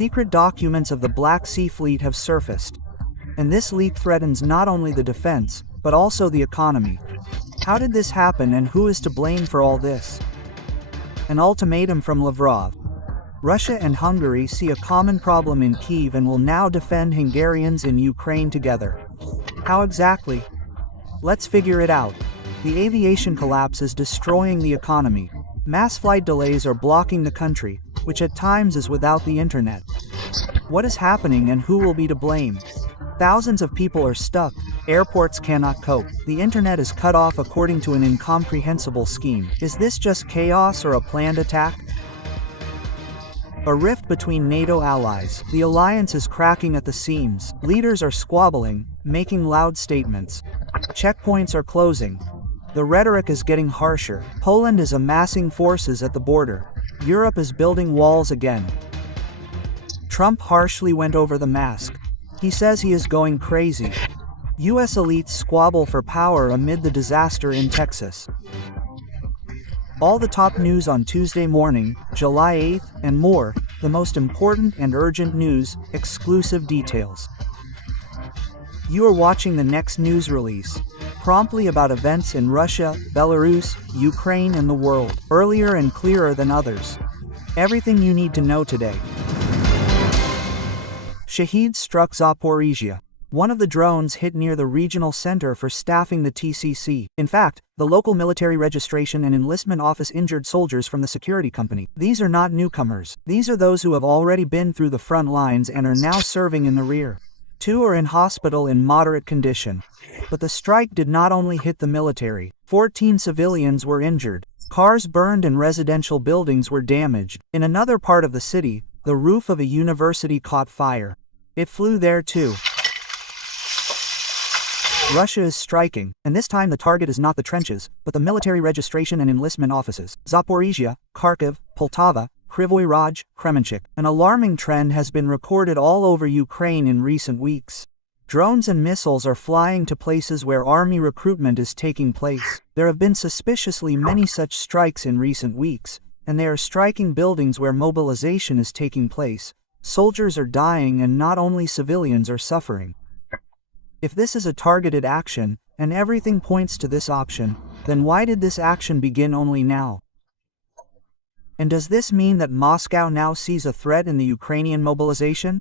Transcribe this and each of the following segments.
Secret documents of the Black Sea Fleet have surfaced. And this leak threatens not only the defense, but also the economy. How did this happen and who is to blame for all this? An ultimatum from Lavrov. Russia and Hungary see a common problem in Kyiv and will now defend Hungarians in Ukraine together. How exactly? Let's figure it out. The aviation collapse is destroying the economy. Mass flight delays are blocking the country, which at times is without the internet. What is happening and who will be to blame? Thousands of people are stuck, airports cannot cope, the internet is cut off according to an incomprehensible scheme. Is this just chaos or a planned attack? A rift between NATO allies. The alliance is cracking at the seams. Leaders are squabbling, making loud statements. Checkpoints are closing. The rhetoric is getting harsher. Poland is amassing forces at the border. Europe is building walls again. Trump harshly went over the mask. He says he is going crazy. US elites squabble for power amid the disaster in Texas. All the top news on Tuesday morning, July 8th, and more, the most important and urgent news, exclusive details. You are watching the next news release, promptly about events in Russia, Belarus, Ukraine and the world, earlier and clearer than others. Everything you need to know today. Shahed struck Zaporizhia. One of the drones hit near the regional center for staffing the TCC. In fact, the local military registration and enlistment office injured soldiers from the security company. These are not newcomers. These are those who have already been through the front lines and are now serving in the rear. 2 are in hospital in moderate condition. But the strike did not only hit the military. 14 civilians were injured. Cars burned and residential buildings were damaged. In another part of the city, the roof of a university caught fire. It flew there too. Russia is striking, and this time the target is not the trenches, but the military registration and enlistment offices. Zaporizhia, Kharkiv, Poltava, Kryvyi Rog, Kremenchuk. An alarming trend has been recorded all over Ukraine in recent weeks. Drones and missiles are flying to places where army recruitment is taking place. There have been suspiciously many such strikes in recent weeks, and they are striking buildings where mobilization is taking place. Soldiers are dying and not only civilians are suffering. If this is a targeted action, and everything points to this option, then why did this action begin only now? And does this mean that Moscow now sees a threat in the Ukrainian mobilization?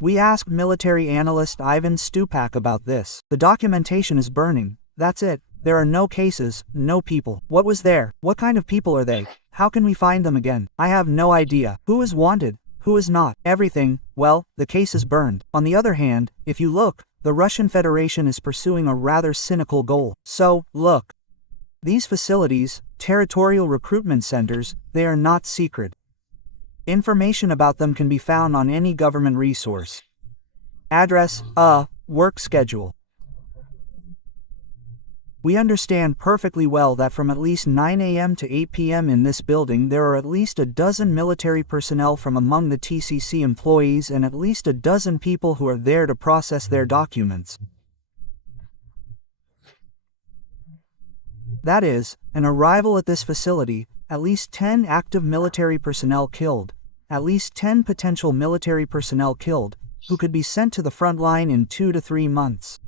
We asked military analyst Ivan Stupak about this. The documentation is burning. That's it. There are no cases, no people. What was there? What kind of people are they? How can we find them again? I have no idea. Who is wanted? Who is not? Everything, well, the case is burned. On the other hand, if you look, the Russian Federation is pursuing a rather cynical goal. So, look. These facilities, territorial recruitment centers, they are not secret. Information about them can be found on any government resource. Address, work schedule. We understand perfectly well that from at least 9 a.m. to 8 p.m. in this building there are at least a dozen military personnel from among the TCC employees and at least a dozen people who are there to process their documents. That is, an arrival at this facility, at least 10 active military personnel killed, at least 10 potential military personnel killed, who could be sent to the front line in 2 to 3 months.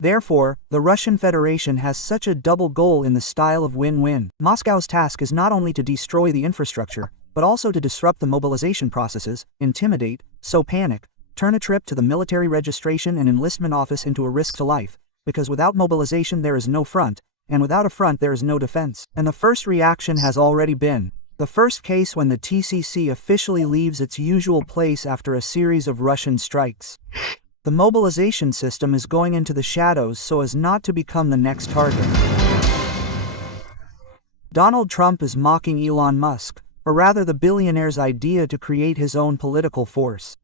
Therefore, the Russian Federation has such a double goal in the style of win-win. Moscow's task is not only to destroy the infrastructure, but also to disrupt the mobilization processes, intimidate, sow panic, turn a trip to the military registration and enlistment office into a risk to life, because without mobilization there is no front, and without a front there is no defense. And the first reaction has already been the first case when the TCC officially leaves its usual place after a series of Russian strikes. The mobilization system is going into the shadows so as not to become the next target. Donald Trump is mocking Elon Musk, or rather the billionaire's idea to create his own political force.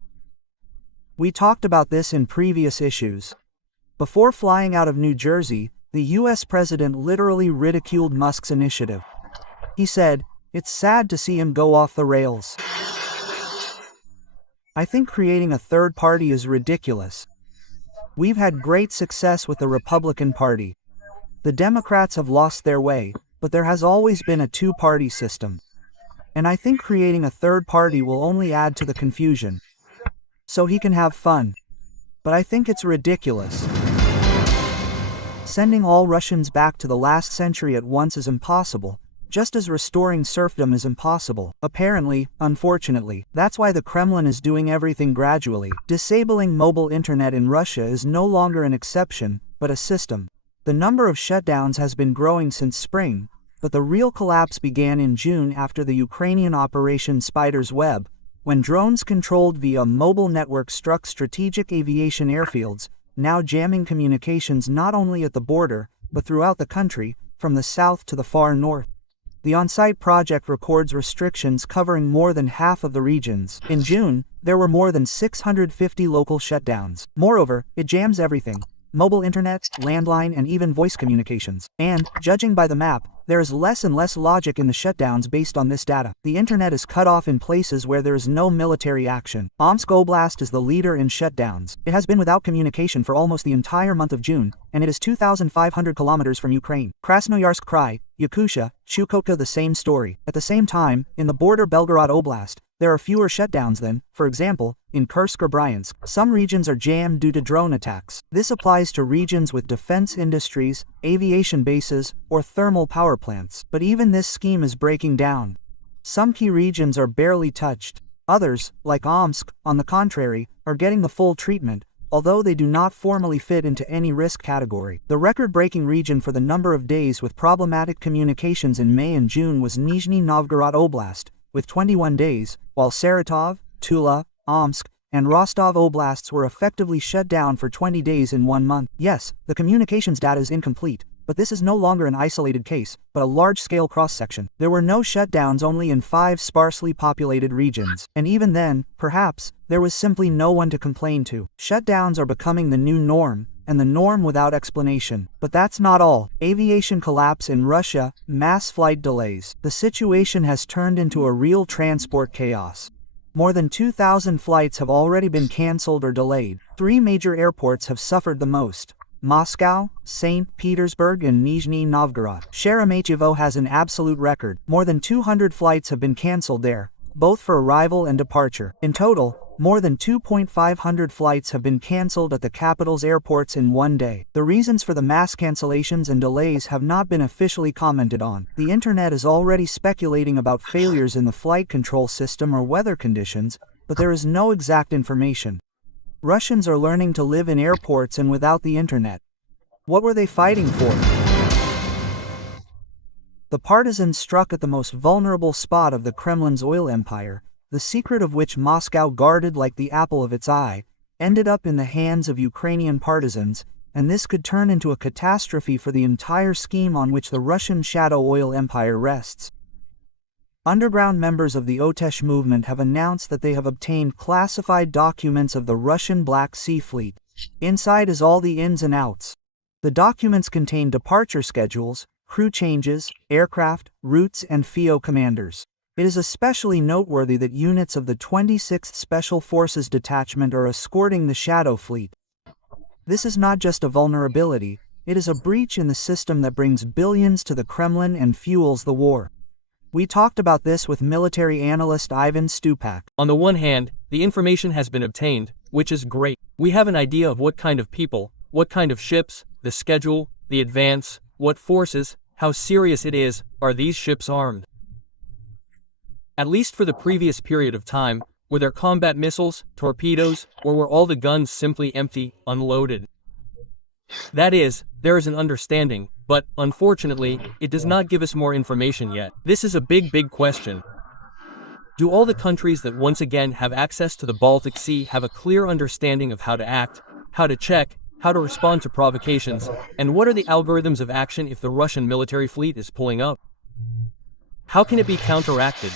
We talked about this in previous issues. Before flying out of New Jersey, the US president literally ridiculed Musk's initiative. He said, "It's sad to see him go off the rails. I think creating a third party is ridiculous. We've had great success with the Republican Party. The Democrats have lost their way, but there has always been a two-party system. And I think creating a third party will only add to the confusion. So he can have fun. But I think it's ridiculous. Sending all Russians back to the last century at once is impossible, just as restoring serfdom is impossible. Apparently, unfortunately, that's why the Kremlin is doing everything gradually. Disabling mobile internet in Russia is no longer an exception, but a system. The number of shutdowns has been growing since spring, but the real collapse began in June after the Ukrainian Operation Spider's Web, when drones controlled via mobile network struck strategic aviation airfields, now jamming communications not only at the border, but throughout the country, from the south to the far north. The on-site project records restrictions covering more than half of the regions. In June, there were more than 650 local shutdowns. Moreover, it jams everything: mobile internet, landline, and even voice communications. And, judging by the map, there is less and less logic in the shutdowns based on this data. The internet is cut off in places where there is no military action. Omsk Oblast is the leader in shutdowns. It has been without communication for almost the entire month of June, and it is 2,500 kilometers from Ukraine. Krasnoyarsk Krai, Yakutia, Chukotka, the same story. At the same time, in the border Belgorod Oblast, there are fewer shutdowns than, for example, in Kursk or Bryansk. Some regions are jammed due to drone attacks. This applies to regions with defense industries, aviation bases, or thermal power plants. But even this scheme is breaking down. Some key regions are barely touched. Others, like Omsk, on the contrary, are getting the full treatment, although they do not formally fit into any risk category. The record-breaking region for the number of days with problematic communications in May and June was Nizhny Novgorod Oblast, with 21 days, while Saratov, Tula, Omsk, and Rostov Oblasts were effectively shut down for 20 days in 1 month. Yes, the communications data is incomplete, but this is no longer an isolated case, but a large-scale cross-section. There were no shutdowns only in 5 sparsely populated regions, and even then, perhaps, there was simply no one to complain to. Shutdowns are becoming the new norm, and the norm without explanation. But that's not all. Aviation collapse in Russia, mass flight delays. The situation has turned into a real transport chaos. More than 2,000 flights have already been cancelled or delayed. 3 major airports have suffered the most: Moscow, St. Petersburg, and Nizhny Novgorod. Sheremetyevo has an absolute record. More than 200 flights have been cancelled there, both for arrival and departure. In total, more than 2,500 flights have been cancelled at the capital's airports in 1 day. The reasons for the mass cancellations and delays have not been officially commented on. The internet is already speculating about failures in the flight control system or weather conditions, but there is no exact information. Russians are learning to live in airports and without the internet. What were they fighting for? The partisans struck at the most vulnerable spot of the Kremlin's oil empire, the secret of which Moscow guarded like the apple of its eye, ended up in the hands of Ukrainian partisans, and this could turn into a catastrophe for the entire scheme on which the Russian shadow oil empire rests. Underground members of the Otesh movement have announced that they have obtained classified documents of the Russian Black Sea Fleet. Inside is all the ins and outs. The documents contain departure schedules, crew changes, aircraft, routes, and FIO commanders. It is especially noteworthy that units of the 26th Special Forces Detachment are escorting the Shadow Fleet. This is not just a vulnerability, it is a breach in the system that brings billions to the Kremlin and fuels the war. We talked about this with military analyst Ivan Stupak. On the one hand, the information has been obtained, which is great. We have an idea of what kind of people, what kind of ships, the schedule, the advance, what forces, how serious it is. Are these ships armed? At least for the previous period of time, were there combat missiles, torpedoes, or were all the guns simply empty, unloaded? That is, there is an understanding, but, unfortunately, it does not give us more information yet. This is a big question. Do all the countries that once again have access to the Baltic Sea have a clear understanding of how to act, how to check, how to respond to provocations, and what are the algorithms of action if the Russian military fleet is pulling up? How can it be counteracted?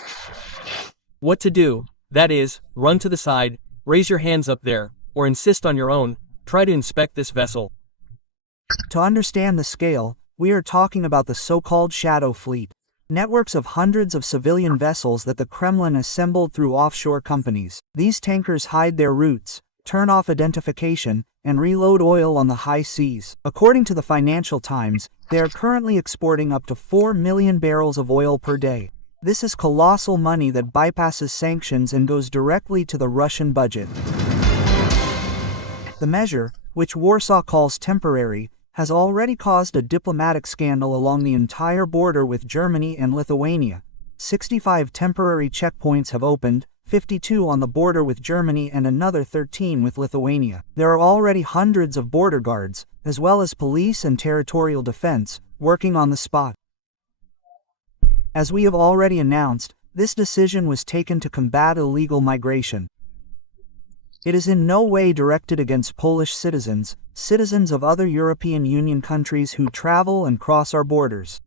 What to do, that is, run to the side, raise your hands up there, or insist on your own, try to inspect this vessel. To understand the scale, we are talking about the so-called Shadow Fleet. Networks of hundreds of civilian vessels that the Kremlin assembled through offshore companies. These tankers hide their routes, turn off identification, and reload oil on the high seas. According to the Financial Times, they are currently exporting up to 4 million barrels of oil per day. This is colossal money that bypasses sanctions and goes directly to the Russian budget. The measure, which Warsaw calls temporary, has already caused a diplomatic scandal along the entire border with Germany and Lithuania. 65 temporary checkpoints have opened, 52 on the border with Germany and another 13 with Lithuania. There are already hundreds of border guards, as well as police and territorial defense, working on the spot. As we have already announced, this decision was taken to combat illegal migration. It is in no way directed against Polish citizens, citizens of other European Union countries who travel and cross our borders.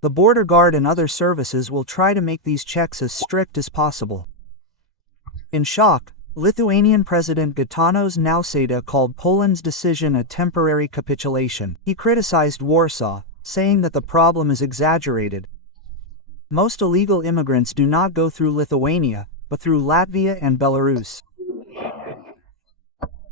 The border guard and other services will try to make these checks as strict as possible. In shock, Lithuanian President Gitanas Nausėda called Poland's decision a temporary capitulation. He criticized Warsaw, saying that the problem is exaggerated. Most illegal immigrants do not go through Lithuania, but through Latvia and Belarus.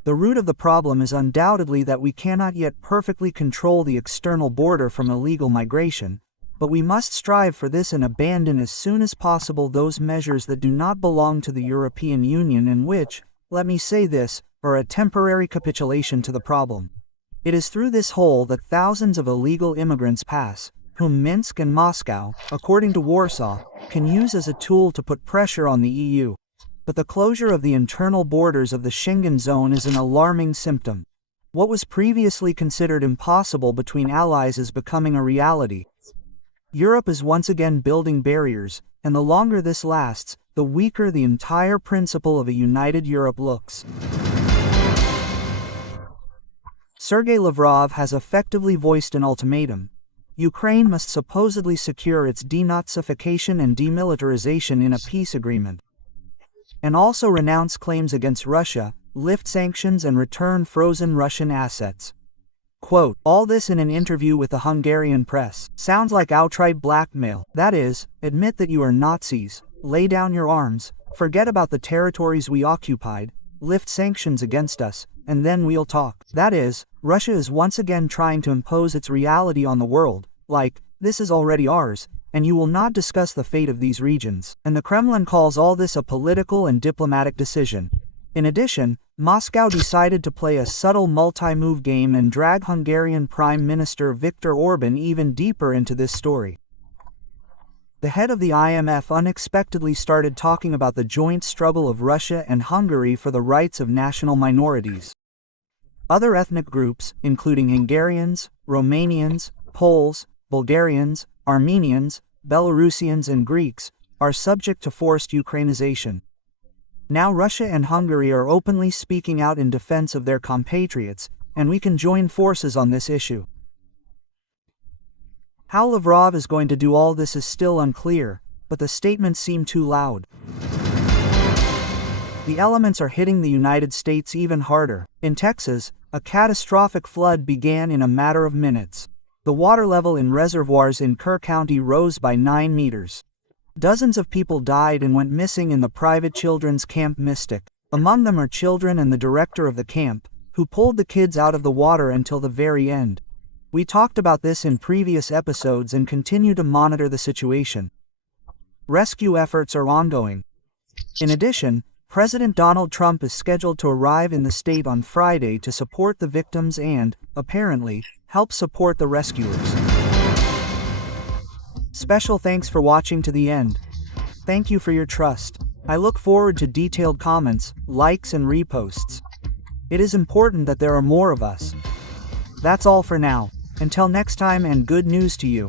The root of the problem is undoubtedly that we cannot yet perfectly control the external border from illegal migration, but we must strive for this and abandon as soon as possible those measures that do not belong to the European Union and which, let me say this, are a temporary capitulation to the problem. It is through this hole that thousands of illegal immigrants pass, whom Minsk and Moscow, according to Warsaw, can use as a tool to put pressure on the EU. But the closure of the internal borders of the Schengen zone is an alarming symptom. What was previously considered impossible between allies is becoming a reality. Europe is once again building barriers, and the longer this lasts, the weaker the entire principle of a united Europe looks. Sergei Lavrov has effectively voiced an ultimatum. Ukraine must supposedly secure its denazification and demilitarization in a peace agreement, and also renounce claims against Russia, lift sanctions and return frozen Russian assets. Quote, all this in an interview with the Hungarian press. Sounds like outright blackmail. That is, admit that you are Nazis, lay down your arms, forget about the territories we occupied, lift sanctions against us, and then we'll talk. That is, Russia is once again trying to impose its reality on the world, like, this is already ours, and you will not discuss the fate of these regions. And the Kremlin calls all this a political and diplomatic decision. In addition, Moscow decided to play a subtle multi-move game and drag Hungarian Prime Minister Viktor Orban even deeper into this story. The head of the IMF unexpectedly started talking about the joint struggle of Russia and Hungary for the rights of national minorities. Other ethnic groups, including Hungarians, Romanians, Poles, Bulgarians, Armenians, Belarusians and Greeks, are subject to forced Ukrainization. Now Russia and Hungary are openly speaking out in defense of their compatriots, and we can join forces on this issue. How Lavrov is going to do all this is still unclear, but the statements seem too loud. The elements are hitting the United States even harder. In Texas, a catastrophic flood began in a matter of minutes. The water level in reservoirs in Kerr County rose by 9 meters. Dozens of people died and went missing in the private children's camp Mystic. Among them are children and the director of the camp, who pulled the kids out of the water until the very end. We talked about this in previous episodes and continue to monitor the situation. Rescue efforts are ongoing. In addition, President Donald Trump is scheduled to arrive in the state on Friday to support the victims and, apparently, help support the rescuers. Special thanks for watching to the end. Thank you for your trust. I look forward to detailed comments, likes and reposts. It is important that there are more of us. That's all for now. Until next time and good news to you.